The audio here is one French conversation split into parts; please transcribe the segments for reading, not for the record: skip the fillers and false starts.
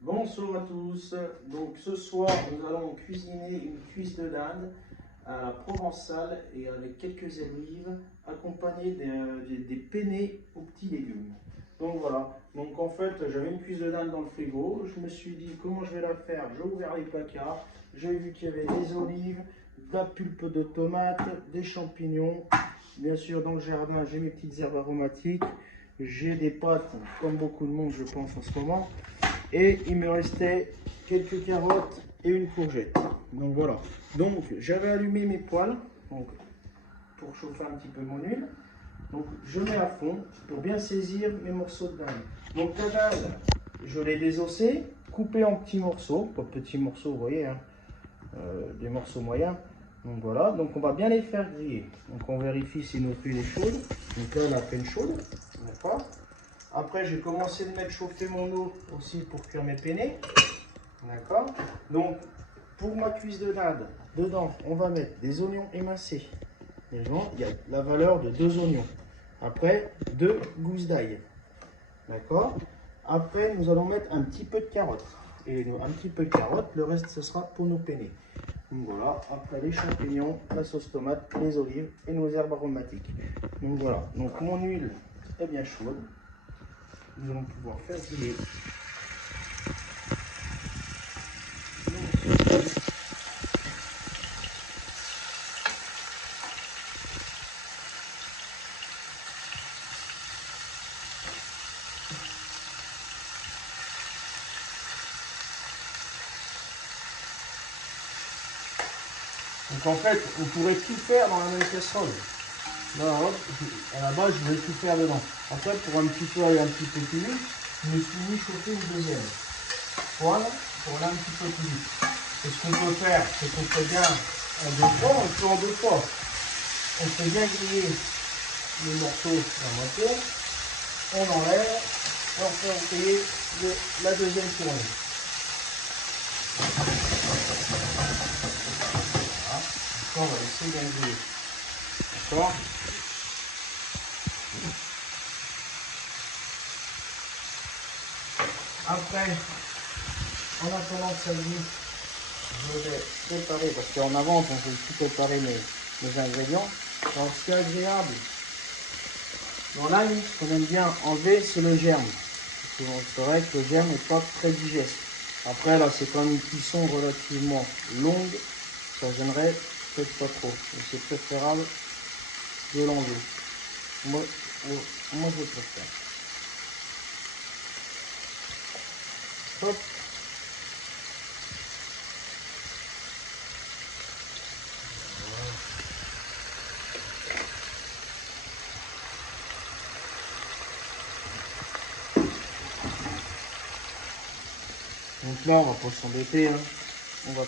Bonsoir à tous. Donc ce soir, nous allons cuisiner une cuisse de dinde à la provençale et avec quelques olives, accompagnées des penne aux petits légumes. Donc voilà. Donc en fait, j'avais une cuisse de dinde dans le frigo. Je me suis dit comment je vais la faire. J'ai ouvert les placards. J'ai vu qu'il y avait des olives, de la pulpe de tomate, des champignons. Bien sûr, dans le jardin, j'ai mes petites herbes aromatiques. J'ai des pâtes, comme beaucoup de monde, je pense, en ce moment. Et il me restait quelques carottes et une courgette. Donc voilà. Donc j'avais allumé mes poêles donc, pour chauffer un petit peu mon huile. Donc je mets à fond pour bien saisir mes morceaux de dinde. Donc la dinde, je l'ai désossée, coupée en petits morceaux. Pas petits morceaux, vous voyez, hein, des morceaux moyens. Donc voilà, donc on va bien les faire griller. Donc on vérifie si notre huile est chaude. Donc là elle est à peine chaude. D'accord. Après, j'ai commencé de mettre chauffer mon eau aussi pour cuire mes penne. D'accord. Donc, pour ma cuisse de dinde, dedans, on va mettre des oignons émincés. Il y a la valeur de 2 oignons. Après, 2 gousses d'ail. D'accord. Après, nous allons mettre un petit peu de carotte. Et un petit peu de carotte, le reste, ce sera pour nos penne. Donc voilà, après les champignons, la sauce tomate, les olives et nos herbes aromatiques. Donc voilà, donc mon huile est bien chaude. Nous allons pouvoir faire griller. Donc en fait, on pourrait tout faire dans la même casserole. Là, hop, à la base, je vais tout faire dedans. En fait, pour un petit peu aller un petit peu plus vite, je me suis mis chauffer une deuxième. Voilà, pour aller un petit peu plus vite. Et ce qu'on peut faire, c'est qu'on fait bien en deux fois, on fait en deux fois. On fait bien griller les morceaux à moitié, on enlève, et on fait griller la deuxième tournée. Voilà, on va laisser bien griller. D'accord. Après, en attendant que ça grille, je vais préparer, parce qu'en avance, on peut tout préparer mes ingrédients. Alors, ce qui est agréable dans l'ail, ce qu'on aime bien enlever, c'est le germe. C'est vrai que le germe n'est pas très digeste. Après, là, c'est quand même une cuisson relativement longue. Ça gênerait peut-être pas trop. Mais c'est préférable de l'enlever. Moi, je préfère. Hop. Donc là, on va pas s'embêter. Hein. On va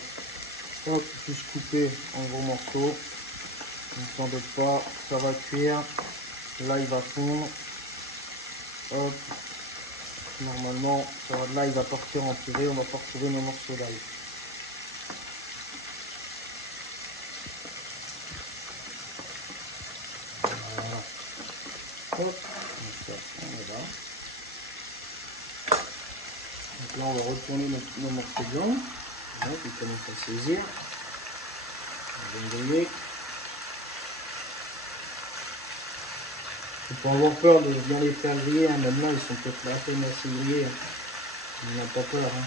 hop, juste couper en gros morceaux. On ne s'embête pas, ça va cuire. Là, il va fondre. Hop. Normalement, là, il va partir en purée. On va pas retrouver nos morceaux d'ail. Voilà. Hop. Donc ça, on est là. Donc là, on va retourner nos morceaux de viande. Donc, ils commencent à saisir. On va griller. Il faut pas avoir peur de bien les faire griller. Hein. Même là, ils sont peut-être là, à peine assez grillés. On n'a pas peur. Hein.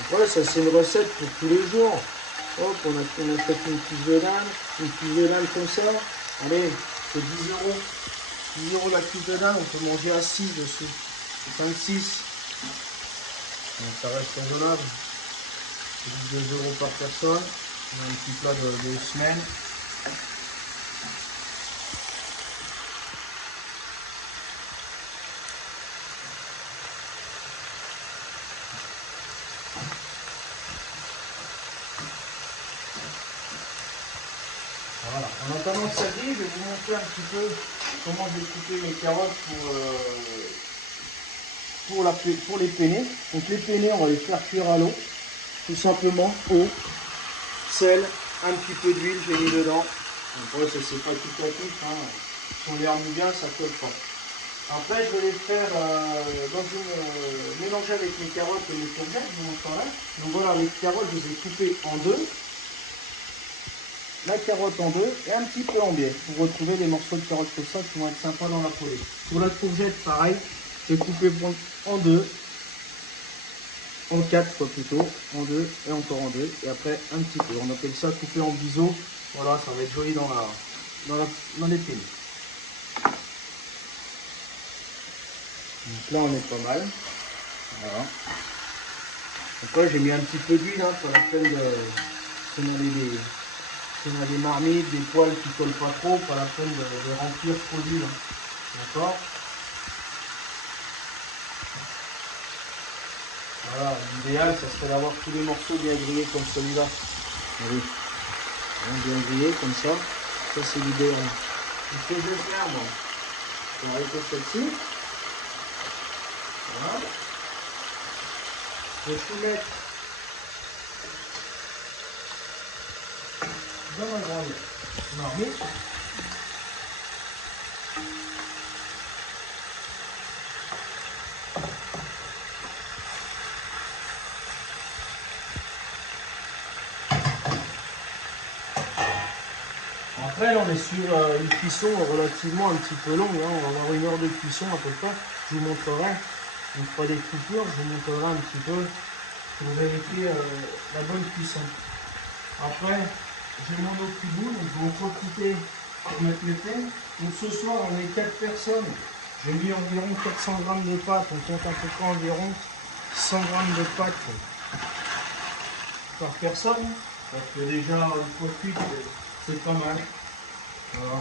Après, ça, c'est une recette pour tous les jours. Hop, on a fait une cuisse de dinde comme ça. Allez, c'est 10 euros. 10 euros la cuisse de dinde, on peut manger à 6 dessus. 5-6. Donc ça reste raisonnable. 2 euros par personne. On a un petit plat de semaine. Voilà. En attendant que ça grille, je vais vous montrer un petit peu comment je vais couper mes carottes pour les penne. Donc les penne, on va les faire cuire à l'eau. Tout simplement, eau, sel, un petit peu d'huile, j'ai mis dedans. Après, ça c'est pas tout à tout. Hein. Si on les remue bien, ça colle pas. Après, je vais les faire mélanger avec mes carottes et mes courgettes, je vous montre là. Donc voilà, les carottes, je les ai coupées en deux. La carotte en deux et un petit peu en biais pour retrouver des morceaux de carottes comme ça qui vont être sympas dans la poêlée. Pour la courgette, pareil, je vais couper en deux, en quatre fois plutôt, en deux et encore en deux, et après un petit peu. On appelle ça couper en biseau. Voilà, ça va être joli dans les pénis. Donc là, on est pas mal. Voilà. Donc là, j'ai mis un petit peu d'huile, hein, pour la peine de... Si on a des marmites, des poêles qui ne collent pas trop, pas la peine de remplir trop d'huile. D'accord? Voilà, l'idéal, ça serait d'avoir tous les morceaux bien grillés comme celui-là. Oui. Bien grillés comme ça. Ça, c'est l'idéal. Ce que je vais faire, bon, je vais arrêter celle-ci. Voilà. Je vais tout mettre dans ma grande marmite. Après, là, on est sur une cuisson relativement un petit peu longue. Hein. On va avoir 1 heure de cuisson à peu près. Je vous montrerai. On fera des coupures. Je vous montrerai un petit peu pour vérifier la bonne cuisson. Après, j'ai mon eau qui bout. Donc, je vais en profiter pour mettre mes peines. Donc, ce soir, on est 4 personnes. J'ai mis environ 400 grammes de pâtes. On compte à peu près environ 100 grammes de pâtes par personne. Parce que déjà, une fois cuite, c'est pas mal. Voilà.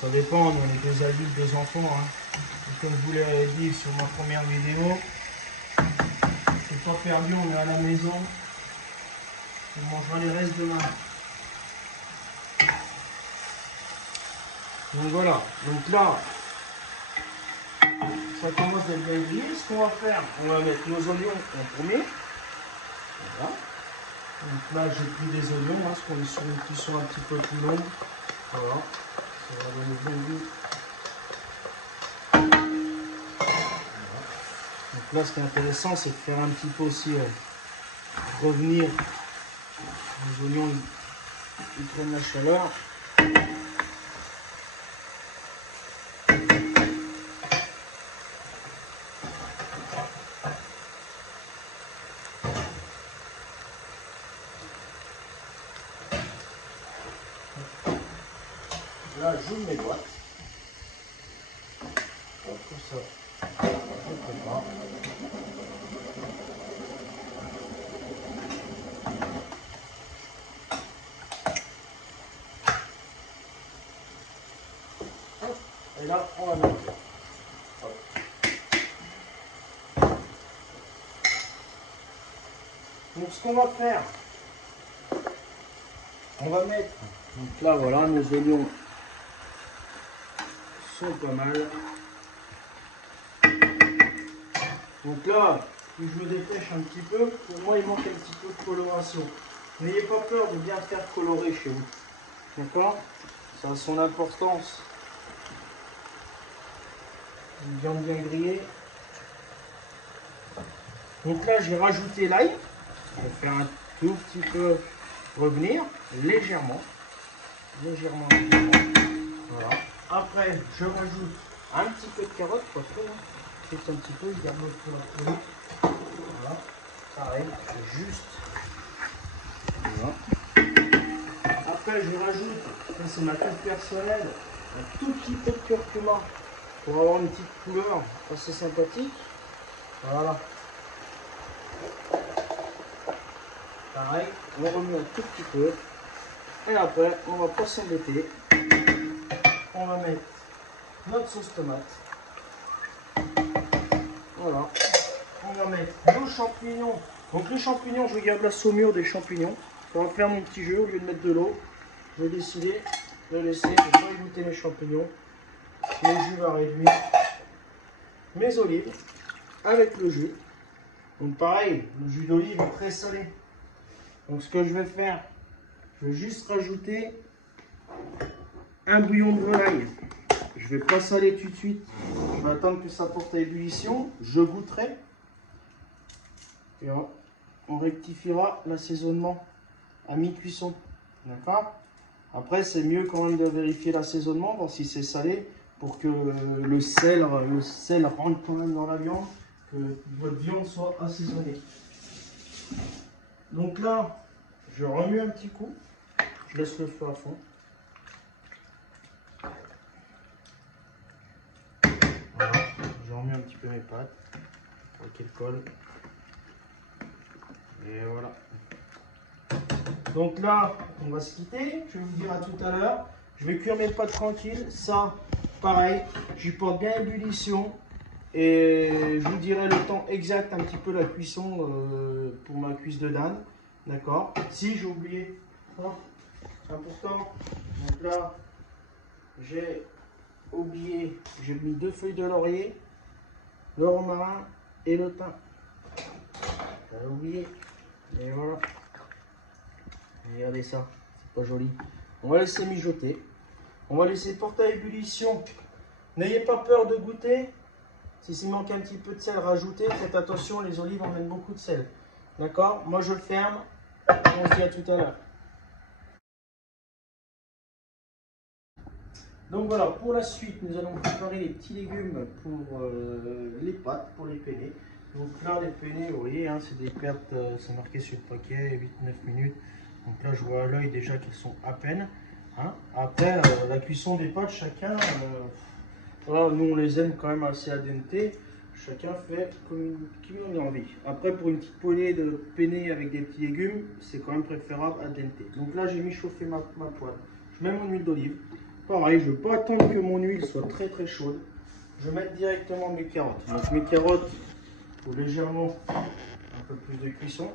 Ça dépend, on est des adultes, des enfants. Hein. Et comme je vous l'ai dit sur ma première vidéo, c'est pas perdu, on est à la maison. On mangera les restes demain. Donc voilà, donc là, ça commence à être bien grillé. Ce qu'on va faire, on va mettre nos oignons en premier. Voilà. Donc là, j'ai pris des oignons, hein, parce qu'on est sur une cuisson un petit peu plus longue. Voilà, ça va donner bien goût. Donc là, ce qui est intéressant, c'est de faire un petit peu aussi revenir les oignons, ils prennent la chaleur. Là, j'ouvre mes boîtes. Comme ça, je prépare. Et là, on va mettre. Donc, ce qu'on va faire, on va mettre. Donc là, voilà, nos oignons sont pas mal. Donc là, si je me dépêche un petit peu, pour moi, il manque un petit peu de coloration. N'ayez pas peur de bien faire colorer chez vous. D'accord? Ça a son importance. Une viande bien grillée. Donc là, j'ai rajouté l'ail. Je vais faire un tout petit peu revenir, légèrement. Légèrement. Voilà. Après, je rajoute un petit peu de carotte, pas trop. Hein. Juste un petit peu, je garde l'autre pour la folie. Voilà. Pareil, juste. Voilà. Après, je rajoute, ça c'est ma touche personnelle, un tout petit peu de curcuma pour avoir une petite couleur assez sympathique. Voilà. Pareil, on remet un tout petit peu. Et après, on va pas s'embêter. On va mettre notre sauce tomate. Voilà. On va mettre nos champignons. Donc les champignons, je garde la saumure des champignons. On va faire mon petit jeu, au lieu de mettre de l'eau, j'ai décidé de laisser, de ne pas égoutter mes champignons. Le jus va réduire mes olives avec le jus. Donc pareil, le jus d'olive est très salé. Donc ce que je vais faire, je vais juste rajouter un bouillon de volaille. Je ne vais pas saler tout de suite. Je vais attendre que ça porte à ébullition. Je goûterai. Et on rectifiera l'assaisonnement à mi-cuisson. D'accord? Après, c'est mieux quand même de vérifier l'assaisonnement, voir si c'est salé, pour que le sel rentre quand même dans la viande, que votre viande soit assaisonnée. Donc là, je remue un petit coup. Je laisse le feu à fond. Voilà, je remue un petit peu mes pâtes pour qu'elles collent. Et voilà. Donc là, on va se quitter. Je vais vous dire à tout à l'heure. Je vais cuire mes pâtes tranquilles. Ça, pareil, j'y porte bien ébullition. Et je vous dirai le temps exact, un petit peu la cuisson pour ma cuisse de dinde. D'accord? Si j'ai oublié, ça, c'est important. Donc là, j'ai oublié, j'ai mis 2 feuilles de laurier, le romarin et le thym. J'avais oublié. Et voilà. Regardez ça, c'est pas joli. On va laisser mijoter. On va laisser porter à ébullition. N'ayez pas peur de goûter. Si s'il manque un petit peu de sel, rajoutez. Faites attention, les olives emmènent beaucoup de sel. D'accord? Moi je ferme. On se dit à tout à l'heure. Donc voilà, pour la suite, nous allons préparer les petits légumes pour les pâtes, pour les penne. Donc là, les penne, vous voyez, hein, c'est des pertes, c'est marqué sur le paquet, 8-9 minutes. Donc là, je vois à l'œil déjà qu'elles sont à peine. Hein. Après, la cuisson des pâtes, chacun, voilà, nous on les aime quand même assez al dente. Chacun fait comme il a envie. Après, pour une petite poêlée de penne avec des petits légumes, c'est quand même préférable al dente. Donc là, j'ai mis chauffer ma poêle. Je mets mon huile d'olive. Pareil, je ne veux pas attendre que mon huile soit très très chaude. Je vais mettre directement mes carottes. Donc mes carottes, il faut légèrement un peu plus de cuisson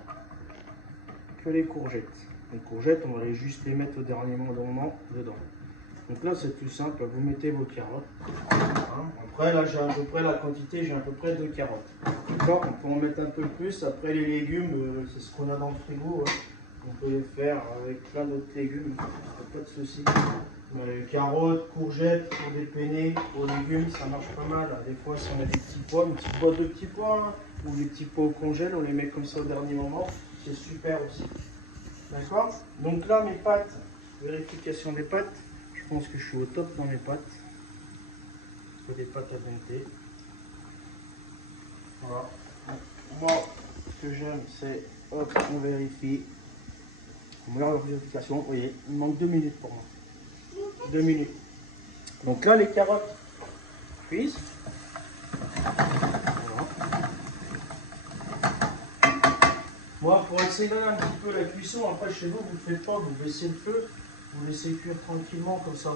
que les courgettes. Les courgettes, on va juste les mettre au dernier moment dedans. Donc là, c'est tout simple. Vous mettez vos carottes. Après, là, j'ai à peu près la quantité, j'ai à peu près 2 carottes. D'accord, on peut en mettre un peu plus. Après, les légumes, c'est ce qu'on a dans le frigo. Hein. On peut les faire avec plein d'autres légumes. Pas de souci. Carottes, courgettes, pour des penne, aux légumes, ça marche pas mal. Des fois, si on a des petits pois, une petite boîte de petits pois, ou des petits pois au congèle, on les met comme ça au dernier moment. C'est super aussi. D'accord? Donc là, mes pâtes, vérification des pâtes. Je pense que je suis au top dans mes pâtes. Il faut des pâtes al dente. Voilà. Moi, ce que j'aime, c'est, hop, on vérifie. On regarde la vérification. Vous voyez, il manque 2 minutes pour moi. 2 minutes. Donc là, les carottes cuisent. Voilà. Moi, pour accélérer un petit peu la cuisson, après chez vous, vous ne le faites pas, vous baissez le feu, vous laissez cuire tranquillement comme ça.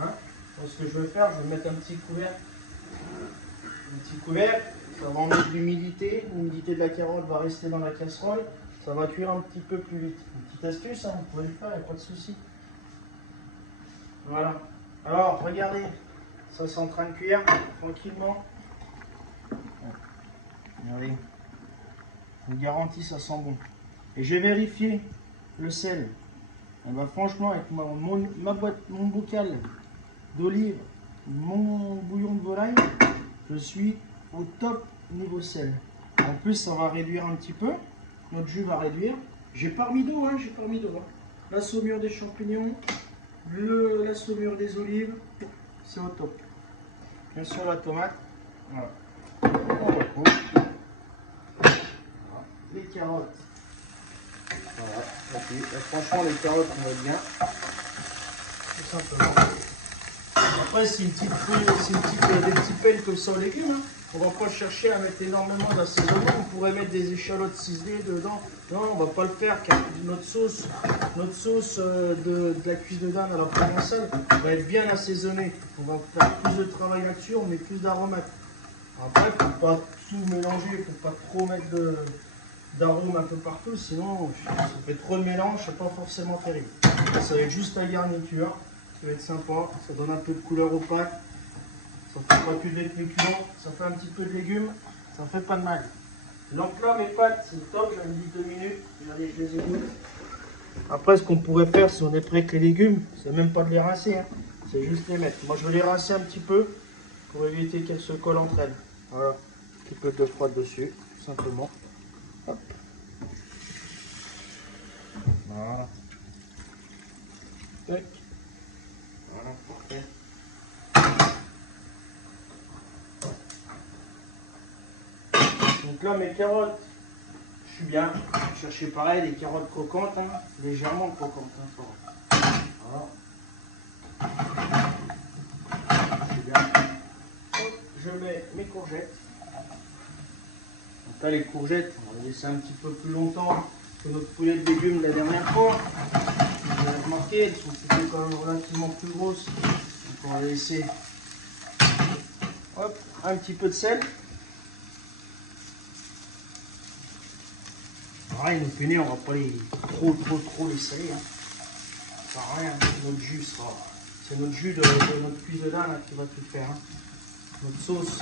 Hein? Donc, ce que je vais faire, je vais mettre un petit couvercle. Un petit couvercle, ça va enlever de l'humidité. L'humidité de la carotte va rester dans la casserole. Ça va cuire un petit peu plus vite. Une petite astuce, hein, vous pouvez le faire, il n'y a pas de souci. Voilà. Alors, regardez, ça c'est en train de cuire tranquillement. Regardez. Je vous garantis, ça sent bon. Et j'ai vérifié le sel. Et ben, franchement, avec mon bocal d'olive, mon bouillon de volaille, je suis au top niveau sel. En plus, ça va réduire un petit peu. Notre jus va réduire. J'ai pas remis d'eau, hein, j'ai pas remis d'eau. Hein. La saumure des champignons, la saumure des olives, c'est au top. Bien sûr, la tomate. Voilà. On retrouve. Les carottes. Voilà. Okay. Et franchement, les carottes, on va bien. Tout simplement. Après, c'est des petits pelles comme ça aux légumes. Hein. On ne va pas chercher à mettre énormément d'assaisonnement. On pourrait mettre des échalotes ciselées dedans. Non, on ne va pas le faire car notre sauce de la cuisse de dinde à la provençale va être bien assaisonnée. On va faire plus de travail là-dessus, on met plus d'aromates. Après, il ne faut pas tout mélanger, il ne faut pas trop mettre d'arômes un peu partout, sinon ça fait trop de mélange, c'est pas forcément terrible. Ça va être juste la garniture, ça va être sympa, ça donne un peu de couleur aux pâtes, ça ne fait pas que d'être féculent, ça fait un petit peu de légumes, ça ne fait pas de mal. Donc là, mes pâtes, c'est le top, j'avais dit 2 minutes, regardez, je les égoutte. Après, ce qu'on pourrait faire si on est prêt avec les légumes, c'est même pas de les rincer. Hein. C'est juste les mettre. Moi je vais les rincer un petit peu pour éviter qu'elles se collent entre elles. Voilà, un petit peu d'eau froide dessus, tout simplement. Hop. Voilà. Tac. Voilà, parfait. Donc là mes carottes, je suis bien. Je cherchais pareil des carottes croquantes, hein, légèrement croquantes. Hein, voilà. Je suis bien. Hop, je mets mes courgettes. Donc là les courgettes, on va les laisser un petit peu plus longtemps que notre poulet de légumes de la dernière fois. Vous avez remarqué, elles sont plutôt quand même relativement plus grosses. Donc on va laisser hop, un petit peu de sel. Pareil, nos penne, on va pas les trop les saler. Hein. Ça sert à rien, notre jus sera. C'est notre jus de notre cuisse de dinde qui va tout faire. Hein. Notre sauce.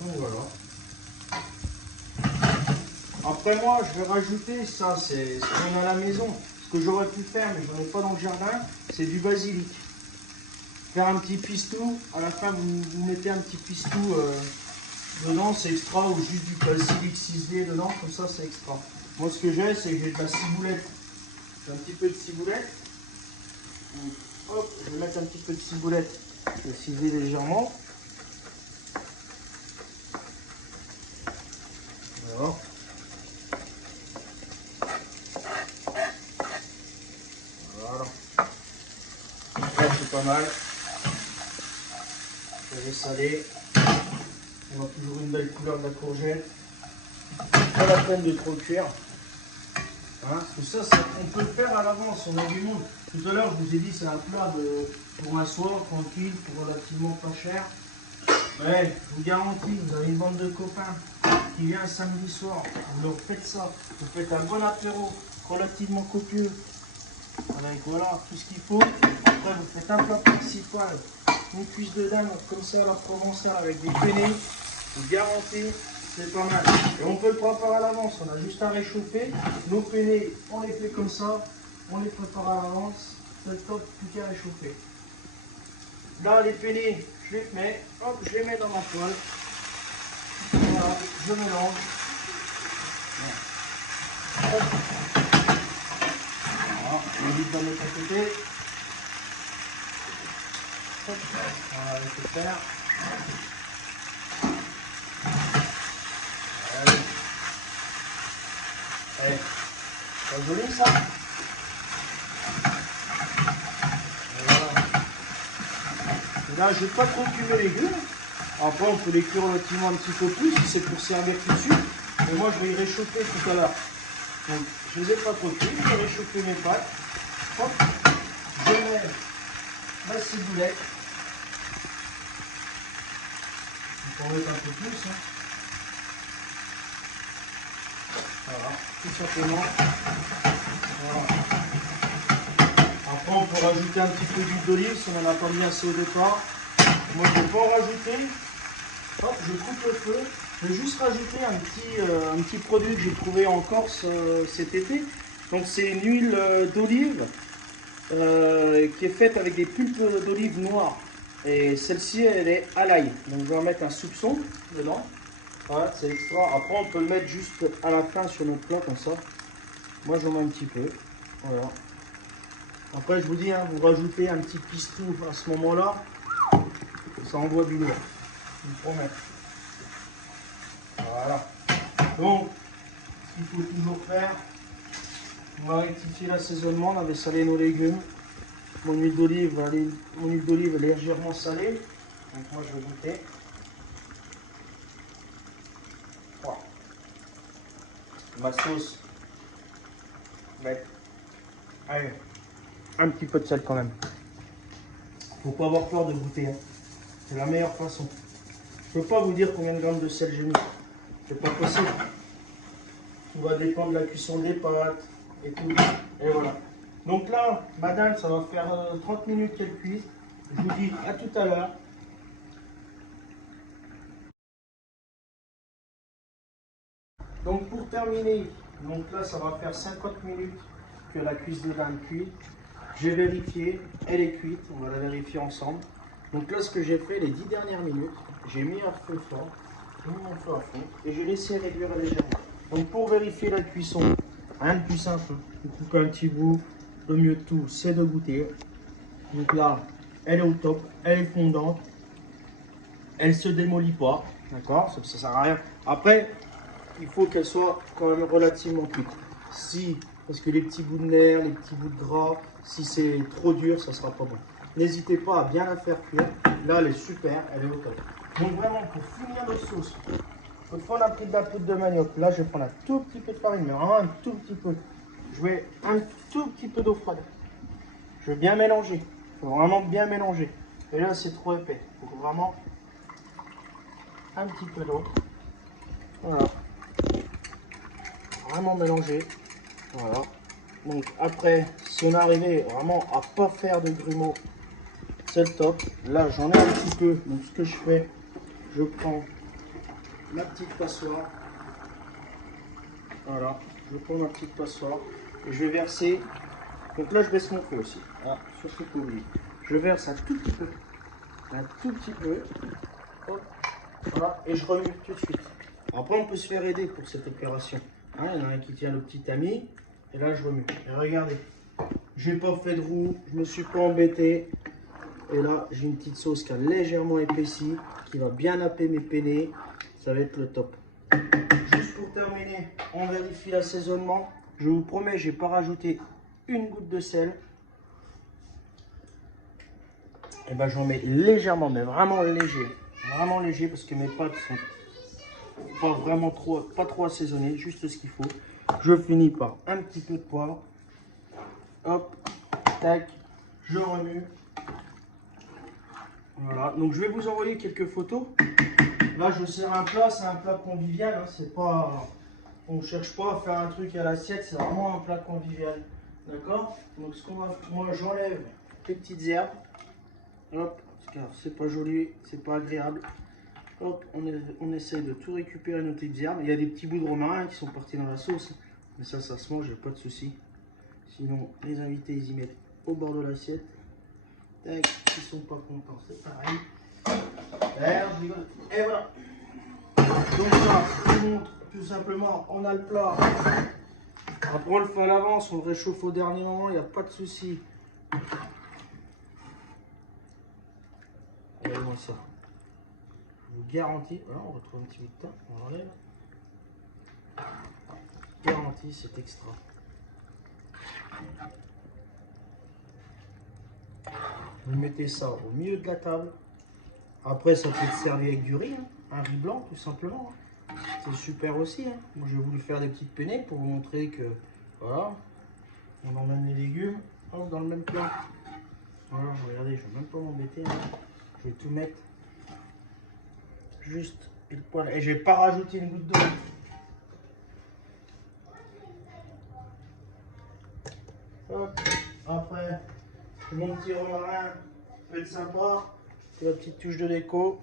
Donc voilà. Après moi, je vais rajouter, ça c'est ce qu'on a à la maison. Ce que j'aurais pu faire, mais j'en ai pas dans le jardin, c'est du basilic. Faire un petit pistou, à la fin vous mettez un petit pistou dedans, c'est extra, ou juste du basilic ciselé dedans, comme ça c'est extra. Moi ce que j'ai, c'est que j'ai de la ciboulette. J'ai un petit peu de ciboulette. Donc, hop, je vais mettre un petit peu de ciboulette, je vais ciseler légèrement. Voilà. Voilà. Là, c'est pas mal. Je vais saler. On a toujours une belle couleur de la courgette. Pas la peine de trop cuire. Hein, parce que ça, on peut le faire à l'avance, on a du monde. Tout à l'heure, je vous ai dit, c'est un plat pour un soir, tranquille, pour relativement pas cher. Ouais, je vous garantis, vous avez une bande de copains qui vient un samedi soir, vous leur faites ça, vous faites un bon apéro, relativement copieux, avec voilà, tout ce qu'il faut. Après, vous faites un plat principal, une cuisse de dinde comme ça à la provençale avec des penne, je vous garantis, c'est pas mal. Et on peut le préparer à l'avance, on a juste à réchauffer. Nos penne, on les fait comme ça, on les prépare à l'avance, c'est le top, plus qu'à réchauffer. Là, les penne, je les mets, hop, je les mets dans ma poêle. Voilà, je mélange. Hop. Voilà, on évite d'en mettre à côté. Hop. Voilà, je vais faire. Allez. Allez. C'est joli ça. Et là, je ne vais pas trop cuire les légumes. Après, on peut les cuire relativement un petit peu plus si c'est pour servir tout de suite. Mais moi, je vais les réchauffer tout à l'heure. Donc, je ne les ai pas trop cuits. Je vais réchauffer mes pâtes. Hop. Je mets ma ciboulette. On peut mettre un peu plus. Hein. Voilà, tout simplement. Voilà. Après, on peut rajouter un petit peu d'huile d'olive si on n'en a pas mis assez au départ. Moi, je ne vais pas en rajouter. Hop, je coupe le feu. Je vais juste rajouter un petit produit que j'ai trouvé en Corse cet été. Donc, c'est une huile d'olive qui est faite avec des pulpes d'olive noires. Et celle-ci, elle est à l'ail. Donc, je vais en mettre un soupçon dedans. Voilà, c'est extra. Après, on peut le mettre juste à la fin sur notre plat, comme ça. Moi, j'en mets un petit peu. Voilà. Après, je vous dis, hein, vous rajoutez un petit pistou à ce moment-là. Ça envoie du lourd. Je vous promets. Voilà. Donc, ce qu'il faut toujours faire, on va rectifier l'assaisonnement. On avait salé nos légumes. Mon huile d'olive est légèrement salée. Donc moi, je vais goûter. Voilà. Ma sauce. Ouais. Allez, un petit peu de sel quand même. Faut pas avoir peur de goûter. Hein. C'est la meilleure façon. Je peux pas vous dire combien de grammes de sel j'ai mis. C'est pas possible. Tout va dépendre de la cuisson des pâtes et tout. Et voilà. Donc là, madame, ça va faire 30 minutes qu'elle cuise. Je vous dis à tout à l'heure. Donc pour terminer, donc là ça va faire 50 minutes que la cuisse de dinde cuit. J'ai vérifié, elle est cuite, on va la vérifier ensemble. Donc là, ce que j'ai fait les 10 dernières minutes, j'ai mis un feu fort, j'ai mis mon feu à fond et j'ai laissé réduire légèrement. Donc pour vérifier la cuisson, rien de plus simple, tu coupes un petit bout, le mieux de tout, c'est de goûter. Donc là, elle est au top, elle est fondante, elle se démolit pas, d'accord, ça sert à rien. Après, il faut qu'elle soit quand même relativement cuite. Si, parce que les petits bouts de nerfs, les petits bouts de gras, si c'est trop dur, ça sera pas bon. N'hésitez pas à bien la faire cuire. Là, elle est super, elle est au top. Donc vraiment, pour finir notre sauce, il faut prendre un peu de la poudre de manioc. Là, je vais prendre un tout petit peu de farine, mais vraiment un tout petit peu. Je mets un tout petit peu d'eau froide. Je vais bien mélanger. Il faut vraiment bien mélanger. Et là, c'est trop épais. Il faut vraiment un petit peu d'eau. Voilà. Vraiment mélanger. Voilà. Donc après, si on est arrivé vraiment à pas faire de grumeaux, c'est le top. Là, j'en ai un petit peu. Donc ce que je fais, je prends ma petite passoire. Voilà. Je prends ma petite passoire et je vais verser. Donc là, je baisse mon feu aussi. Ah, surtout pas oublier. Je verse un tout petit peu. Un tout petit peu. Hop. Voilà. Et je remue tout de suite. Après, on peut se faire aider pour cette opération. Hein, il y en a un qui tient le petit ami. Et là, je remue. Et regardez. J'ai pas fait de roux. Je me suis pas embêté. Et là, j'ai une petite sauce qui a légèrement épaissi. Qui va bien happer mes penne. Ça va être le top. Juste pour terminer, on vérifie l'assaisonnement. Je vous promets, j'ai pas rajouté une goutte de sel. Et ben, j'en mets légèrement, mais vraiment léger. Vraiment léger parce que mes pâtes sont pas trop assaisonnées, juste ce qu'il faut. Je finis par un petit peu de poivre. Hop, tac, je remue. Voilà, donc je vais vous envoyer quelques photos. Là, je sers un plat, c'est un plat convivial. Hein, c'est pas, on cherche pas à faire un truc à l'assiette, c'est vraiment un plat convivial. D'accord. Donc ce qu'on va, moi j'enlève les petites herbes. Hop, car c'est pas joli, c'est pas agréable. Hop, on essaye de tout récupérer nos petites herbes. Il y a des petits bouts de romarin qui sont partis dans la sauce. Mais ça se mange, pas de souci. Sinon, les invités, ils y mettent au bord de l'assiette. Tac, ils sont pas contents, c'est pareil. Et voilà. Donc là, je vous montre tout simplement, on a le plat. Après, on le fait à l'avance, on le réchauffe au dernier moment, il n'y a pas de souci. Regardez-moi ça. Je vous garantis, voilà, on retrouve un petit bout de temps, on enlève. Garantie, c'est extra. Vous mettez ça au milieu de la table. Après, ça peut être servi avec du riz, hein, un riz blanc tout simplement. C'est super aussi. Hein. Moi, j'ai voulu faire des petites penne pour vous montrer que, voilà, on emmène les légumes dans le même plat. Voilà, regardez, je ne vais même pas m'embêter. Hein. Je vais tout mettre juste pile poil. Et je vais pas rajouter une goutte d'eau. Hop. Après, mon petit romarin peut être sympa. C'est la petite touche de déco.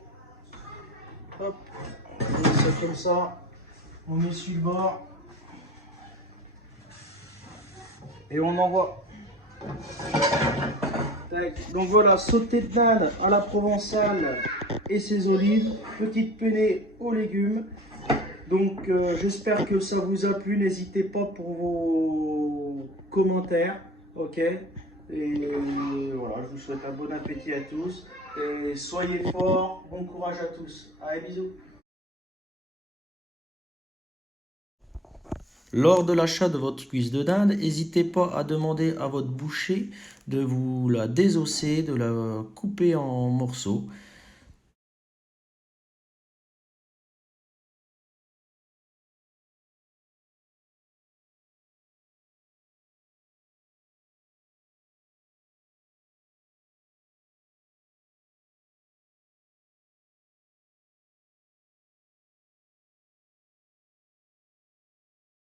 Hop. On met ça comme ça. On essuie le bord. Et on envoie. Donc voilà, sauté de dinde à la provençale et ses olives, petite penne aux légumes. Donc j'espère que ça vous a plu, n'hésitez pas pour vos commentaires, ok. Et voilà, je vous souhaite un bon appétit à tous, et soyez forts, bon courage à tous, allez bisous. Lors de l'achat de votre cuisse de dinde, n'hésitez pas à demander à votre boucher de vous la désosser, de la couper en morceaux.